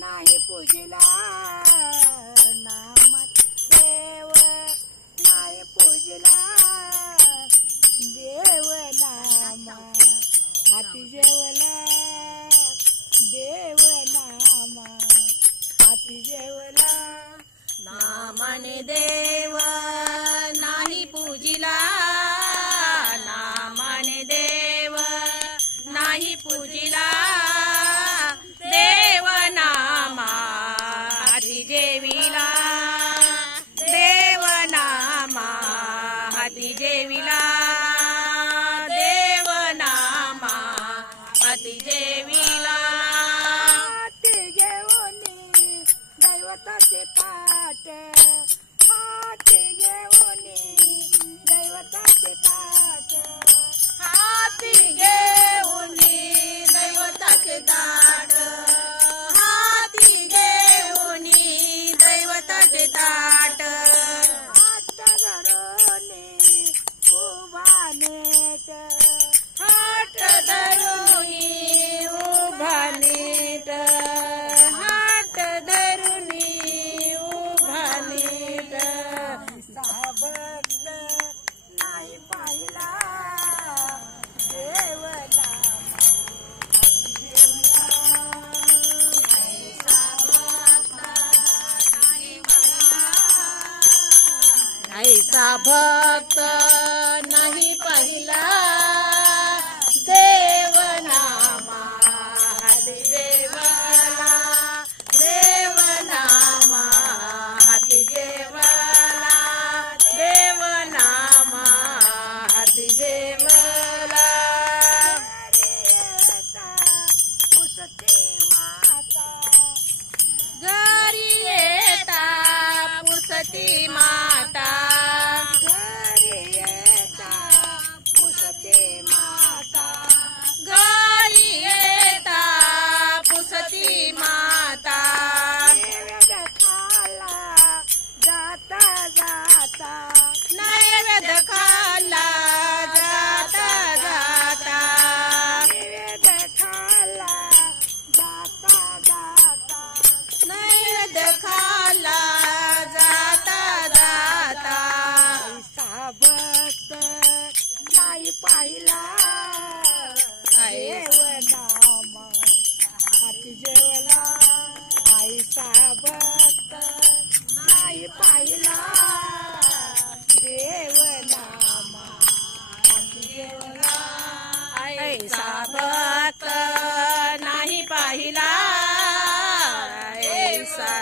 नाही पूजिला नाम देव नाही पूजिला देव नाम हाती जेवला देव नाम हाती जेवला नामाने देव नाही पूजिला नामाने देव नाही पूजिला देव नामा हाती जेविला देव नामा हाती जेविला देव नामा हाती जेविला हाती घेऊनी दैवताचे पाठ हाती घेऊनी दैवताचे पाठ हाती घेऊनी दैवताचे ताट हाती घेऊनी दैवताचे ताट हात धरूनी उभा नेट हात धरुनी उभा नीट हात धरुनी उभा नीट भक्त नाही पाहिला देव ऐसा भक्त नाही पाहिला देव नामा हाती जेवला देव नामा हाती जेवला देव नामा हाती जेवला पुसते माता घरी येता पुसती माता घरी येता पुसते माता घरी येता पुसती माता नैवेद्य खाला जाता जाता नैवेद्य खाल्ला जाता जाता नैवेद्य खाला जाता जाता नैवेद्य खाल्ला जाता जाता ऐसा भक्त नाही पाहिला देव नाम हाती जेवला ऐसा भक्त नाही पाहिला देव नाम हाती जेवला ऐसा भक्त नाही पाहिला ऐसा